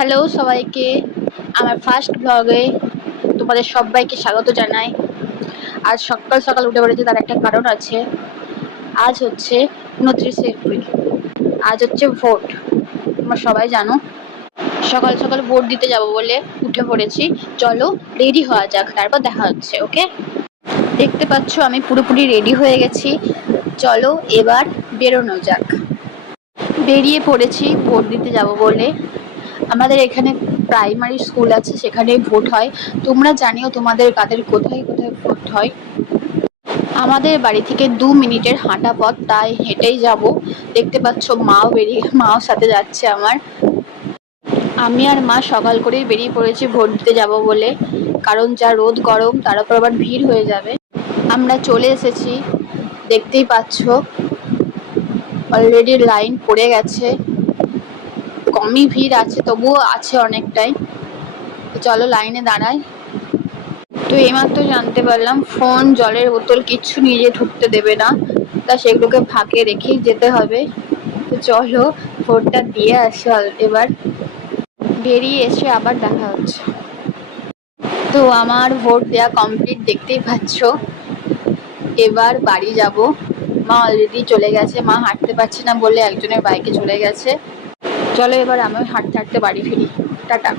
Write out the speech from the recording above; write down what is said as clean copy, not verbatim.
Hello সবাইকে, আমার first ব্লগে তোমাদের সবাইকে স্বাগত জানাই। আজ সকাল সকাল উঠে পড়েছে, তার একটা কারণ আছে। আজ হচ্ছে 29শে এপ্রিল, আজ হচ্ছে ভোট, তোমরা সবাই জানো। সকাল সকাল ভোট দিতে যাব বলে উঠে পড়েছি। চলো রেডি হওয়া যাক, তারপর দেখা হচ্ছে। ওকে, দেখতে পাচ্ছ আমি পুরোপুরি রেডি হয়ে গেছি। চলো এবার বেরোনো যাক। বেরিয়ে পড়েছি ভোট দিতে যাব বলে। আমাদের এখানে প্রাইমারি স্কুল আছে, সেখানে ভোট হয়। তোমরা জানিও তোমাদের কাদের কোথায় কোথায় ভোট হয়। আমাদের বাড়ি থেকে 2 মিনিটের হাঁটা পথ, তাই হেঁটেই যাব। দেখতে পাচ্ছ মাও সাথে যাচ্ছে আমার। আমি আর মা সকাল করেই বেরিয়ে পড়েছি ভোট দিতে যাব বলে, কারণ যা রোদ গরম, তার উপর আবার ভিড় হয়ে যাবে। আমরা চলে এসেছি, দেখতেই পাচ্ছ অলরেডি লাইন পড়ে গেছে। কমই ভিড় আছে, তবুও আছে অনেকটাই। চলো লাইনে দাঁড়াই। তো এইমাত্র জানতে পারলাম ফোন, জলের বোতল কিচ্ছু নিয়ে ঢুকতে দেবে না, তা সেগুলোকে ফাঁকে রেখেই যেতে হবে। তো চলো ভোটটা দিয়ে আসি এবার। বেরিয়ে এসে আবার দেখা হচ্ছে। তো আমার ভোট দেওয়া কমপ্লিট, দেখতেই পাচ্ছ। এবার বাড়ি যাব। মা অলরেডি চলে গেছে, মা হাঁটতে পারছে না বলে একজনের বাইকে চলে গেছে। চলো এবার আমি হাঁটতে হাঁটতে বাড়ি ফিরি। টাটা।